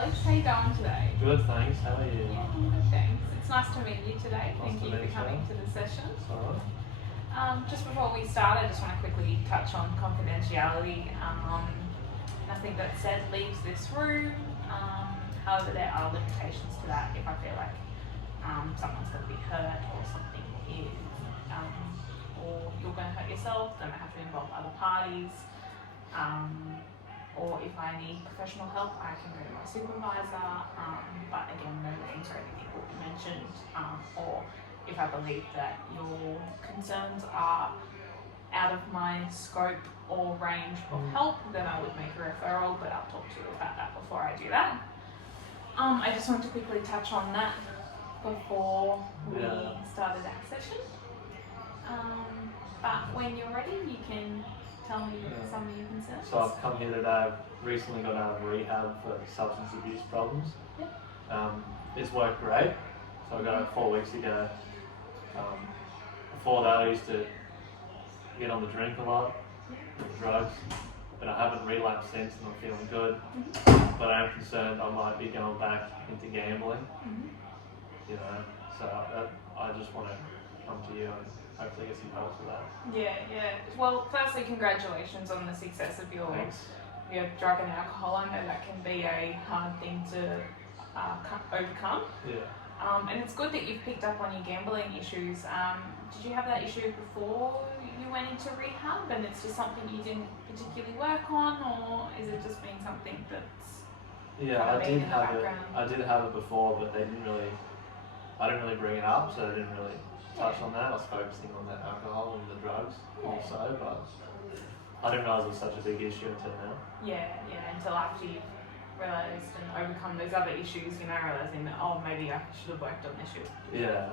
Alex. How you going today? Good, thanks. How are you? Yeah, I'm good, thanks. It's nice to meet you today. Nice Thank to you meet for coming you. to the session. It's alright. Just before we start, I just want to quickly touch on confidentiality. Nothing that's said leaves this room. However, there are limitations to that if I feel like someone's going to be hurt or something is, or you're going to hurt yourself, then I have to involve other parties. Or if I need professional help, I can go to my supervisor. But again, no names or anything will be mentioned. Or if I believe that your concerns are out of my scope or range of help, then I would make a referral, but I'll talk to you about that before I do that. I just want to quickly touch on that before we started our session. But when you're ready, you can tell me some of your concerns. So I've come here today. I've recently got out of rehab for substance abuse problems. Yep. It's worked great. So I got out 4 weeks ago. Before that, I used to get on the drink a lot, with drugs, but I haven't relapsed since, and I'm feeling good. But I am concerned I might be going back into gambling. You know, so I just want to come to you and hopefully get some help with that. Yeah. Well, firstly, congratulations on the success of your drug and alcohol. I know that can be a hard thing to overcome. Yeah. And it's good that you've picked up on your gambling issues. Did you have that issue before you went into rehab, and it's just something you didn't particularly work on, or is it just been something that's I did have it. background? I did have it before, but I didn't really bring it up, so I didn't really touch on that. I was focusing on the alcohol and the drugs also, but I didn't realise it was such a big issue until now. Yeah, until after you've realised and overcome those other issues, realising that, maybe I should have worked on this issue. Yeah.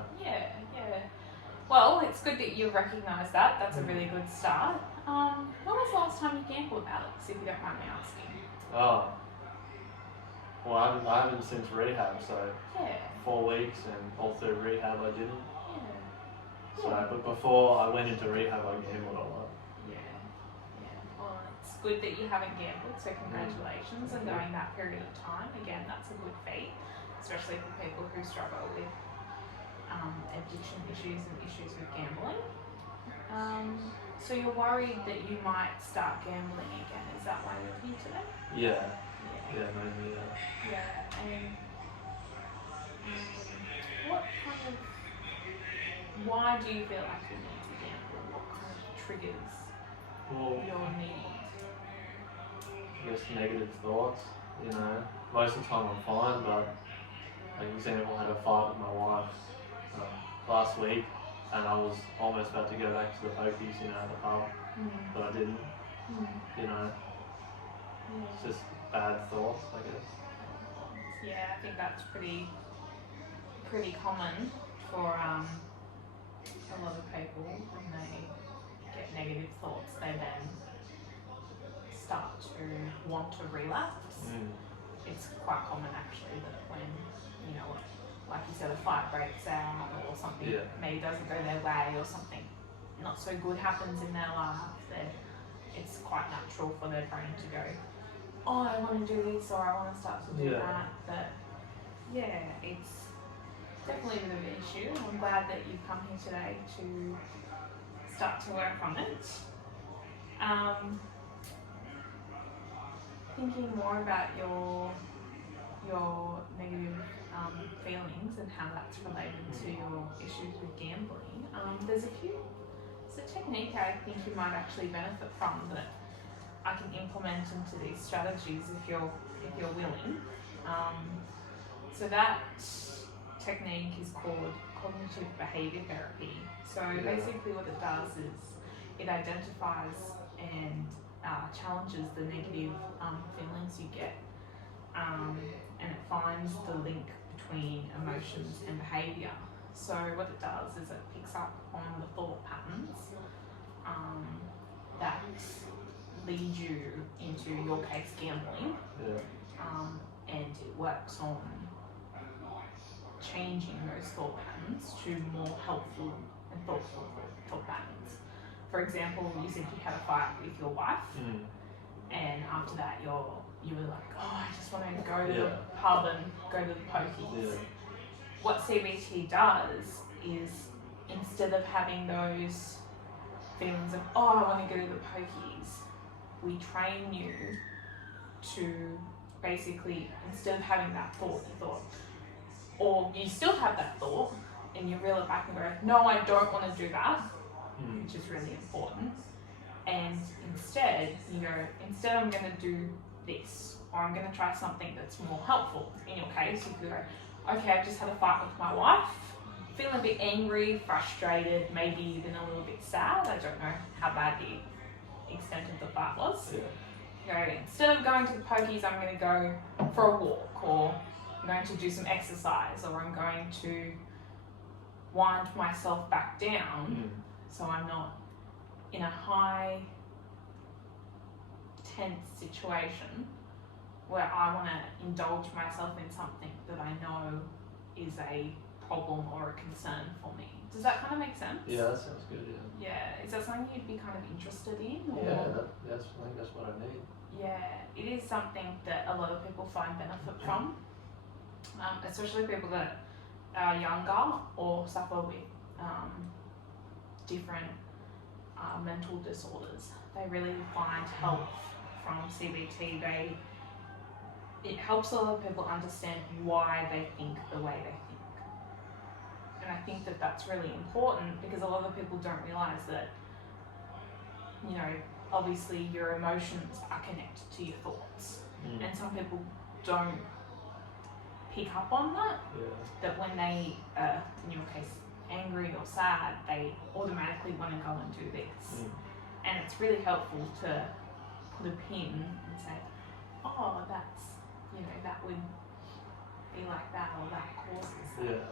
Well, it's good that you've recognised that. That's a really good start. When was the last time you gambled, Alex, if you don't mind me asking? Oh. Well, I haven't since rehab, so 4 weeks, and all through rehab I didn't. So, but before I went into rehab, I gambled a lot. Well, it's good that you haven't gambled, so congratulations on going that period of time. Again, that's a good feat, especially for people who struggle with addiction issues and issues with gambling. So you're worried that you might start gambling again. Is that why you're here today? Yeah, mainly that. And what kind of, why do you feel like you need to gamble? What kind of triggers your need? I guess negative thoughts, Most of the time I'm fine, but like example, I had a fight with my wife last week, and I was almost about to go back to the pokies, at the pub, but I didn't. It's just bad thoughts, I guess. Yeah, I think that's pretty common for a lot of people. When they get negative thoughts, they then start to want to relapse. It's quite common actually that when, like you said, a fight breaks out or something maybe doesn't go their way, or something not so good happens in their life, then it's quite natural for their brain to go, I want to do this, or I want to start to do that. But it's definitely a bit of an issue. I'm glad that you've come here today to start to work on it. Thinking more about your negative feelings and how that's related to your issues with gambling. There's a technique I think you might actually benefit from that I can implement into these strategies if you're willing. So that technique is called cognitive behaviour therapy. So basically what it does is it identifies and challenges the negative feelings you get, and it finds the link between emotions and behaviour. So what it does is it picks up on the thought patterns that lead you into, your case, gambling, and it works on changing those thought patterns to more helpful and thoughtful thought patterns. For example, you said you had a fight with your wife, and after that you were like, I just just want to go to Yeah. the pub and go to the pokies. Yeah. What CBT does is, instead of having those feelings of, oh, I want to go to the pokies, we train you to basically, instead of having that thought, or you still have that thought, and you reel it back and go, no, I don't want to do that, which is really important. And instead, you go, instead I'm going to do this, or I'm going to try something that's more helpful. In your case, you could go, okay, I've just had a fight with my wife, feeling a bit angry, frustrated, maybe even a little bit sad. I don't know how bad the extent of the fight was. Yeah. Go, instead of going to the pokies, I'm going to go for a walk, or I'm going to do some exercise, or I'm going to wind myself back down so I'm not in a high tense situation where I want to indulge myself in something that I know is a problem or a concern for me. Does that kind of make sense? Yeah, that sounds good. Yeah. Is that something you'd be kind of interested in? Or? Yeah, I think that's what I need. Yeah, it is something that a lot of people find benefit from, especially people that are younger or suffer with different mental disorders. They really find help from CBT. It helps a lot of people understand why they think the way they think. And I think that that's really important, because a lot of people don't realise that, you know, obviously your emotions are connected to your thoughts. And some people don't pick up on that, that when they are, in your case, angry or sad, they automatically want to go and do this. And it's really helpful to put a pin and say, oh, that's, you know, that would be like that, or that causes that. Yeah.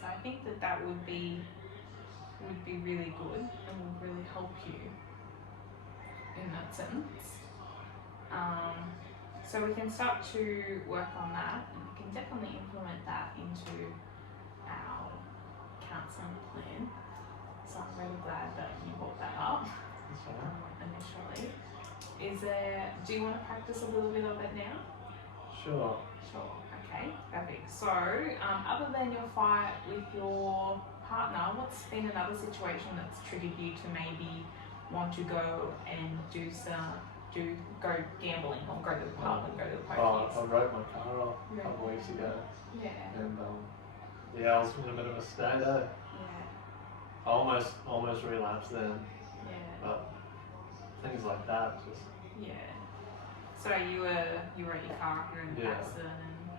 So I think that would be really good and would really help you in that sense. So we can start to work on that, and we can definitely implement that into our counselling plan. So I'm really glad that you brought that up initially. Do you want to practice a little bit of it now? Sure. Okay, perfect. So, other than your fight with your partner, what's been another situation that's triggered you to maybe want to go and go gambling, or go to the pub and go to the pokies? I wrote my car off a couple of weeks ago. Yeah. And I was in a bit of a state there. Yeah. I almost relapsed then. Yeah. But things like that just. Yeah. So you were at your car, you were in an accident, and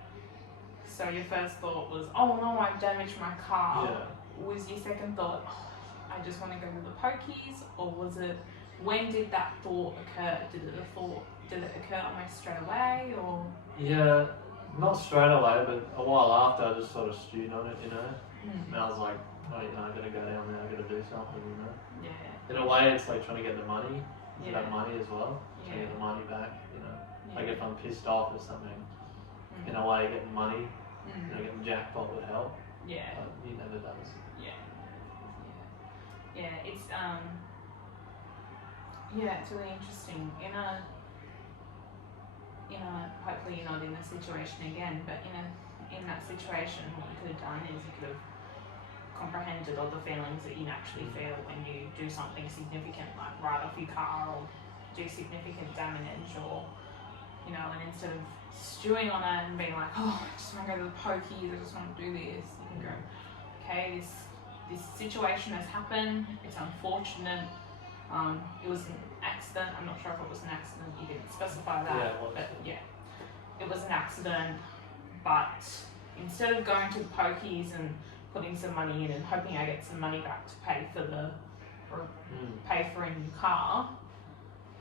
so your first thought was, oh no, I've damaged my car. Yeah. Was your second thought, oh, I just want to go to the pokies, or was it, when did that thought occur? Did it occur almost straight away, or? Yeah, not straight away, but a while after I just sort of stewed on it, you know. And I was like, oh, you know, I gotta go down there, I gotta do something, you know. Yeah. In a way, it's like trying to get the money. It's Yeah. about money as well. Trying to get the money back, you know. Yeah. Like if I'm pissed off or something, in a way, getting money, you know, getting jackpot would help. Yeah. But he never does. Yeah, it's it's really interesting. In a hopefully you're not in a situation again, but in that situation, what you could have done is you could have comprehended all the feelings that you naturally feel when you do something significant, like ride off your car or do significant damage, or you know, and instead of stewing on it and being like, oh, I just want to go to the pokies, I just want to do this, you can go, okay, this situation has happened, it's unfortunate, it was an accident. I'm not sure if it was an accident, you didn't specify that, Yeah, it was. but yeah, it was an accident. But instead of going to the pokies and putting some money in and hoping I get some money back to pay for pay for a new car,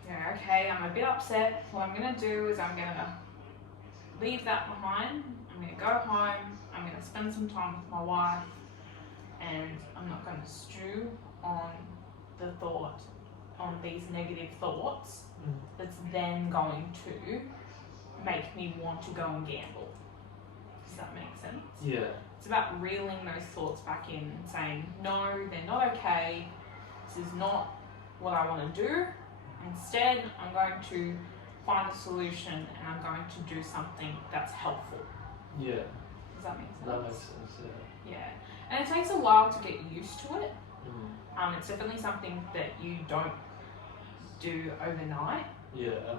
yeah, okay, I'm a bit upset. What I'm gonna do is I'm gonna leave that behind. I'm gonna go home, I'm gonna spend some time with my wife, and I'm not gonna stew on these negative thoughts that's then going to make me want to go and gamble. Does that make sense? Yeah. It's about reeling those thoughts back in and saying, no, they're not okay. This is not what I want to do. Instead, I'm going to find a solution and I'm going to do something that's helpful. Yeah. Does that make sense? That makes sense. Yeah. Yeah. And it takes a while to get used to it. Mm. It's definitely something that you don't do overnight. Yeah.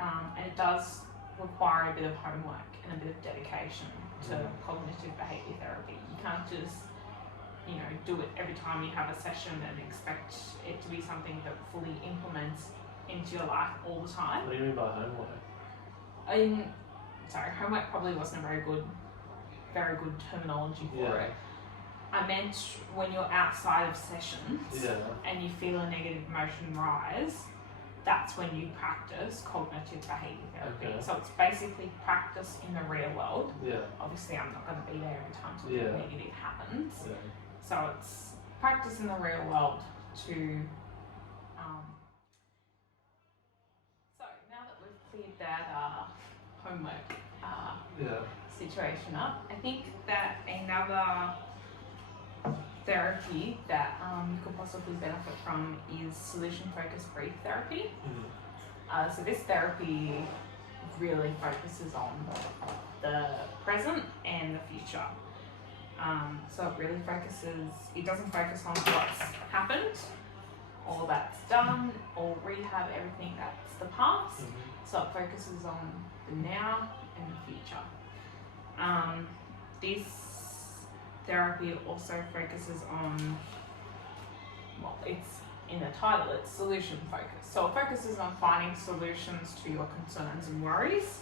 And it does require a bit of homework and a bit of dedication to cognitive behaviour therapy. You can't just, do it every time you have a session and expect it to be something that fully implements into your life all the time. What do you mean by homework? Homework probably wasn't a very good terminology for it. I meant when you're outside of sessions and you feel a negative emotion rise, that's when you practice cognitive behaviour therapy. Okay. So it's basically practice in the real world. Yeah. Obviously, I'm not going to be there every time something negative happens. Yeah. So it's practice in the real world to. So now that we've cleared that homework situation up, I think that another therapy that you could possibly benefit from is solution-focused brief therapy. So this therapy really focuses on the present and the future. So it doesn't focus on what's happened, or that's done, or rehab everything that's the past. So it focuses on the now and the future. This therapy also focuses on, it's in the title, it's solution focused. So it focuses on finding solutions to your concerns and worries.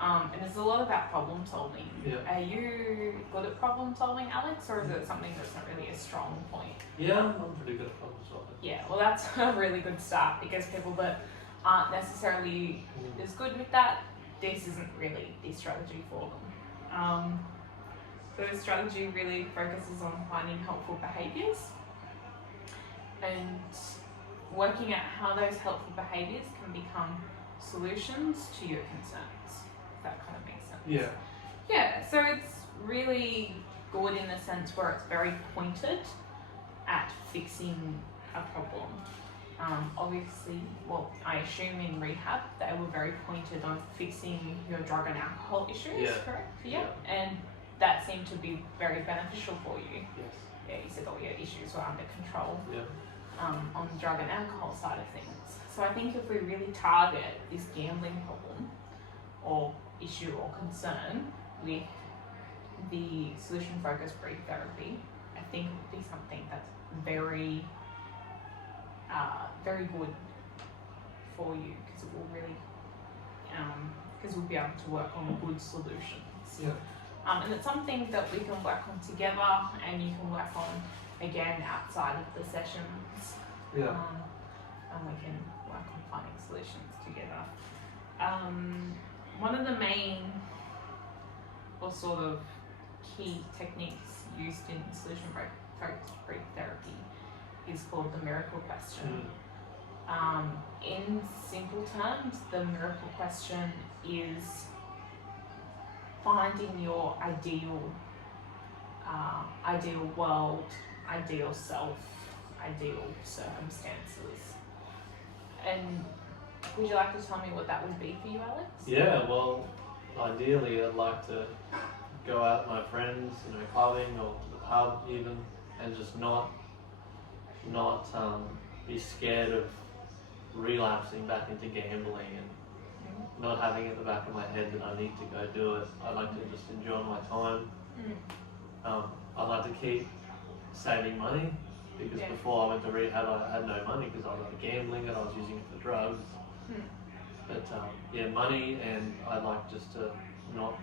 And it's a lot about problem solving. Yeah. Are you good at problem solving, Alex, or is it something that's not really a strong point? Yeah, I'm pretty good at problem solving. Yeah, well, that's a really good start, because people that aren't necessarily as good with that, this isn't really the strategy for them. So the strategy really focuses on finding helpful behaviours and working out how those helpful behaviours can become solutions to your concerns. If that kind of makes sense. Yeah. Yeah, so it's really good in the sense where it's very pointed at fixing a problem. Obviously, I assume in rehab they were very pointed on fixing your drug and alcohol issues, correct? Yeah. And that seemed to be very beneficial for you. Yes. Yeah, you said all your issues were under control. Yeah. On the drug and alcohol side of things. So I think if we really target this gambling problem or issue or concern with the solution-focused brief therapy, I think it would be something that's very, very good for you, because it will really, because we'll be able to work on good solutions. Yeah. And it's something that we can work on together, and you can work on again outside of the sessions. Yeah. And we can work on finding solutions together. One of the main or sort of key techniques used in solution-focused brief therapy is called the miracle question. In simple terms, the miracle question is finding your ideal world, ideal self, ideal circumstances. And would you like to tell me what that would be for you, Alex? Yeah, well, ideally I'd like to go out with my friends, clubbing or the pub even, and just not be scared of relapsing back into gambling and not having it in the back of my head that I need to go do it. I like to just enjoy my time. I like to keep saving money, because before I went to rehab I had no money because I was gambling and I was using it for drugs. But money, and I like just to not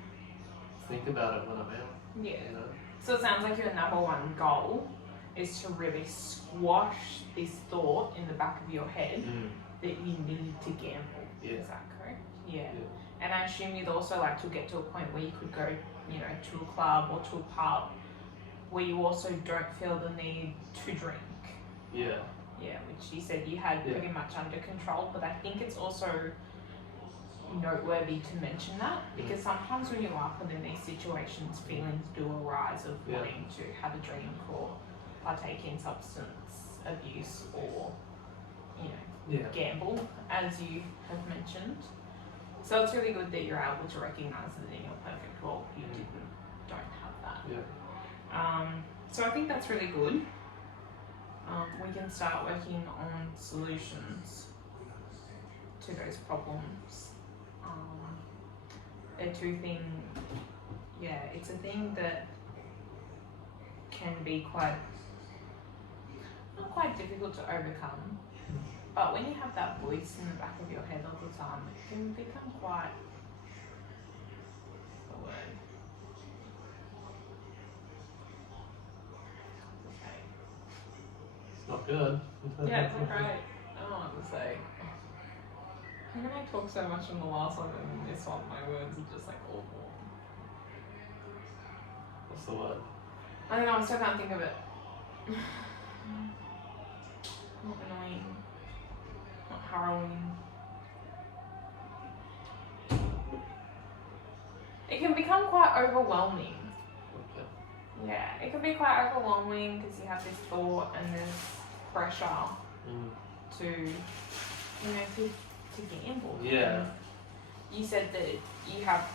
think about it when I'm out. Yeah. So it sounds like your number one goal is to really squash this thought in the back of your head that you need to gamble. Yeah. Is that correct? Yeah. And I assume you'd also like to get to a point where you could go, to a club or to a pub where you also don't feel the need to drink. Yeah. Yeah, which you said you had pretty much under control, but I think it's also noteworthy to mention that, because sometimes when you are put in these situations, feelings do arise of wanting to have a drink or partake in substance abuse or, gamble, as you have mentioned. So it's really good that you're able to recognise that in your perfect world you don't have that. Yeah. So I think that's really good. We can start working on solutions to those problems. They're two things, it's a thing that can be not quite difficult to overcome, but when you have that voice in the back of your head all the time, it can become quite, what's the word? It's not good. Yeah, it's not great. I don't know what to say. How can I talk so much on the last one and then this one, my words are just like awful. What's the word? I don't know, I still can't think of it. Not annoying. Not harrowing. It can become quite overwhelming. Okay. Yeah, it can be quite overwhelming because you have this thought and this pressure to gamble. Yeah. You said that you have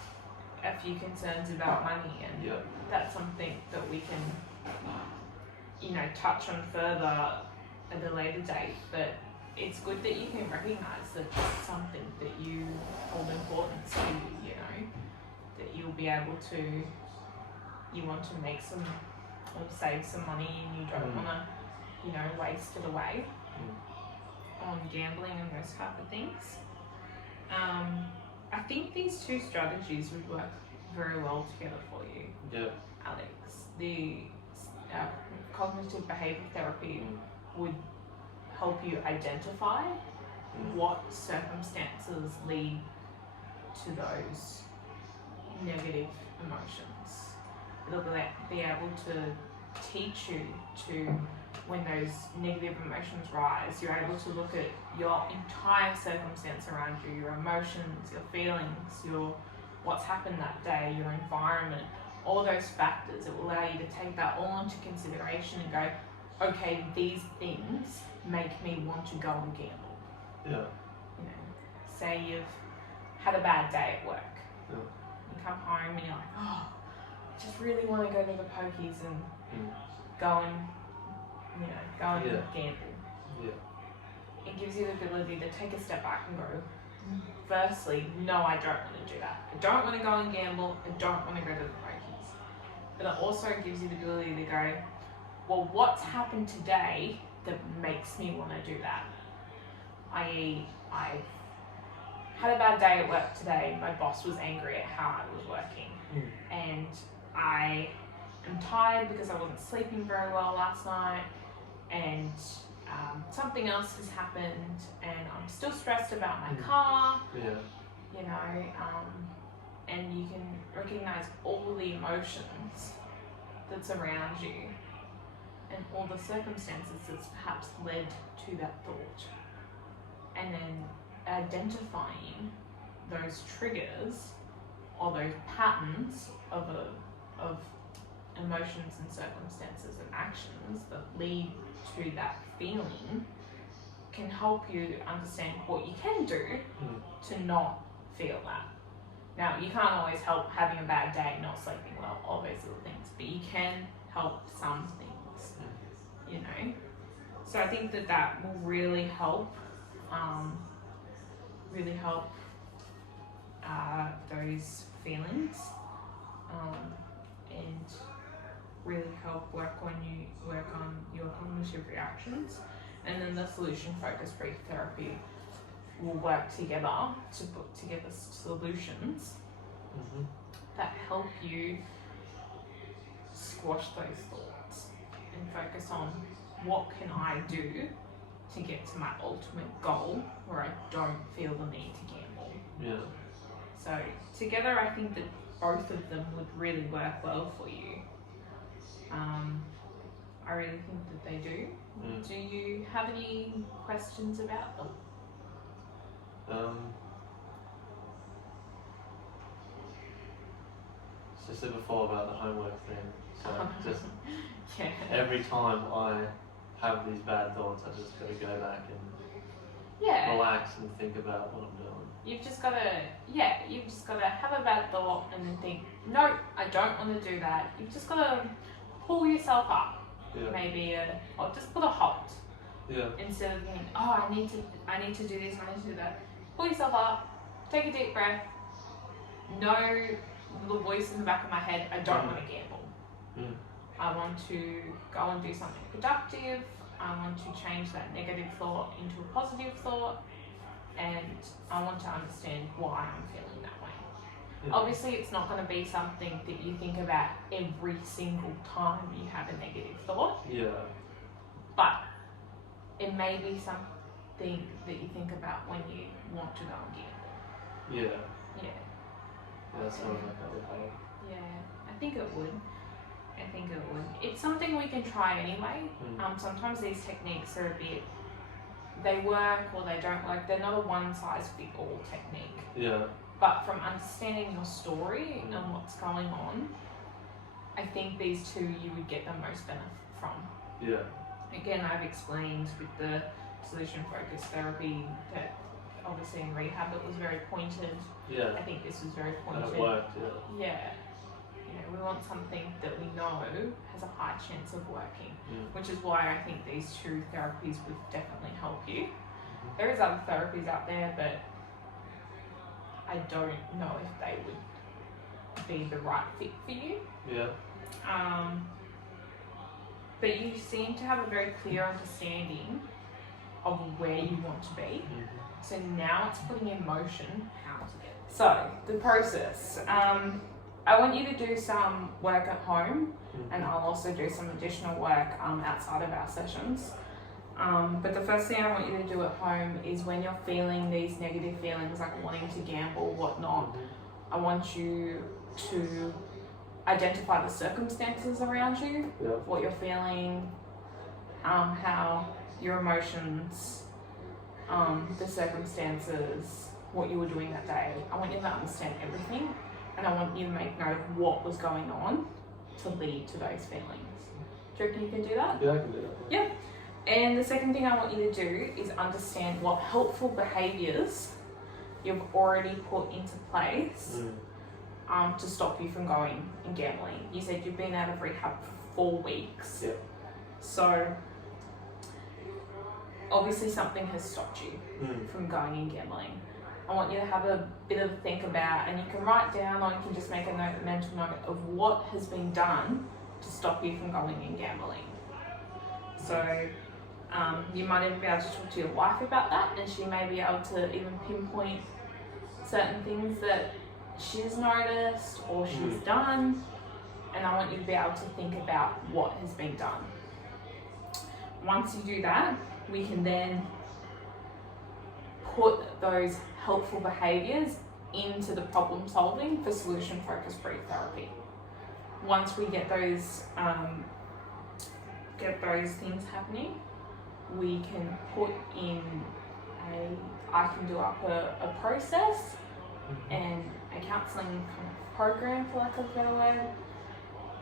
a few concerns about money, and that's something that we can, touch on further at a later date. But it's good that you can recognise that it's something that you hold importance to. That you'll be able to. You want to make some or save some money, and you don't want to, waste it away on gambling and those type of things. I think these two strategies would work very well together for you, Alex. The cognitive behavioural therapy would help you identify what circumstances lead to those negative emotions. It'll be able to teach you to, when those negative emotions rise, you're able to look at your entire circumstance around you, your emotions, your feelings, what's happened that day, your environment, all those factors. It will allow you to take that all into consideration and go, okay, these things make me want to go and gamble. Yeah. Say you've had a bad day at work. Yeah. You come home and you're like, oh, I just really want to go to the pokies and go and gamble. Yeah. It gives you the ability to take a step back and go, firstly, no, I don't want to do that. I don't want to go and gamble. I don't want to go to the pokies. But it also gives you the ability to go, well, what's happened today that makes me want to do that? I had a bad day at work today. My boss was angry at how I was working. And I am tired because I wasn't sleeping very well last night. And something else has happened, and I'm still stressed about my car. And you can recognize all the emotions that's around you and all the circumstances that's perhaps led to that thought, and then identifying those triggers or those patterns of emotions and circumstances and actions that lead to that feeling can help you understand what you can do to not feel that. Now, you can't always help having a bad day, not sleeping well, all those little things, but you can help some things, So I think that will really help, those feelings, and really help work on your cognitive reactions. And then the solution focused brief therapy will work together to put together solutions that help you squash those thoughts and focus on what can I do to get to my ultimate goal where I don't feel the need to gamble. Yeah. So together I think that both of them would really work well for you. I really think that they do. Do you have any questions about them? So I said before about the homework thing. So just Yeah. every time I have these bad thoughts, I just got to go back and Yeah. relax and think about what I'm doing. you've just gotta have a bad thought and then think, no, I don't want to do that. You've just gotta pull yourself up. Yeah. Maybe or just put a halt. Yeah. Instead of thinking, oh, I need to do this, I need to do that. Pull yourself up, take a deep breath. Know the voice in the back of my head, I don't want to gamble. Mm. I want to go and do something productive. I want to change that negative thought into a positive thought, and I want to understand why I'm feeling that way. Yeah. Obviously, it's not going to be something that you think about every single time you have a negative thought. Yeah. But it may be something that you think about when you want to go and gamble. Yeah. Yeah. Yeah, that sounds like that would help. Yeah, I think it would. It's something we can try anyway. Sometimes these techniques are a bit, they work or they don't work. They're not a one-size-fits-all technique. Yeah. But from understanding your story and what's going on, I think these two you would get the most benefit from. Yeah. Again, I've explained with the solution-focused therapy that obviously in rehab it was very pointed. Yeah. I think this was very And pointed. it worked, yeah. Yeah. We want something that we know has a high chance of working, which is why I think these two therapies would definitely help you. There is other therapies out there, but I don't know if they would be the right fit for you. Yeah. But you seem to have a very clear understanding of where you want to be. So now it's putting in motion how to get there. So the process. I want you to do some work at home, and I'll also do some additional work outside of our sessions. But the first thing I want you to do at home is when you're feeling these negative feelings like wanting to gamble, whatnot, I want you to identify the circumstances around you, what you're feeling, how your emotions, the circumstances, what you were doing that day. I want you to understand everything, and I want you to make note of what was going on to lead to those feelings. Do you reckon you can do that? Yeah, I can do that. Yeah. And the second thing I want you to do is understand what helpful behaviours you've already put into place to stop you from going and gambling. You said you've been out of rehab for 4 weeks. Yeah. So obviously something has stopped you from going and gambling. I want you to have a bit of a think about, and you can write down or you can just make a mental note of what has been done to stop you from going and gambling. So you might even be able to talk to your wife about that, and she may be able to even pinpoint certain things that she's noticed or she's done, and I want you to be able to think about what has been done. Once you do that, we can then put those helpful behaviours into the problem solving for solution focused brief therapy. Once we get those things happening, we can put in I can do up a process and a counselling kind of program, for lack of a better word,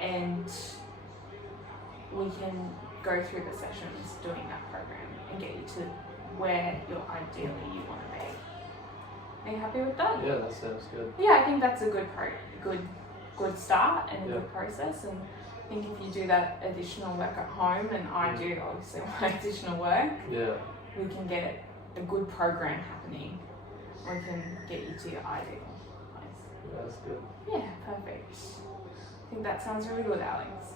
and we can go through the sessions doing that program and get you to where you want to be. Are you happy with that? Yeah, that sounds good. Yeah, I think that's a good start and a good process. And I think if you do that additional work at home, and I do obviously my additional work, we can get a good program happening. We can get you to your ideal place. Yeah, that's good. Yeah, perfect. I think that sounds really good, Alex.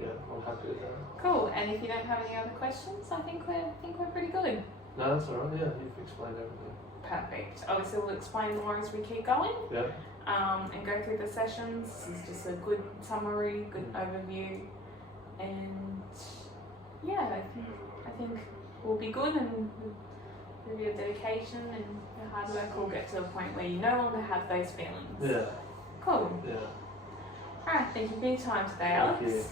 Yeah, I'm happy with that. Cool. And if you don't have any other questions, I think we're pretty good. No, that's alright. Yeah, you've explained everything. Perfect. Obviously, we'll explain more as we keep going. Yeah. And go through the sessions. This is just a good summary, good overview, and yeah, I think we'll be good, and with your dedication and your hard work, we'll get to a point where you no longer have those feelings. Yeah. Cool. Yeah. Alright, thank you for your time today, Alex. Thank you.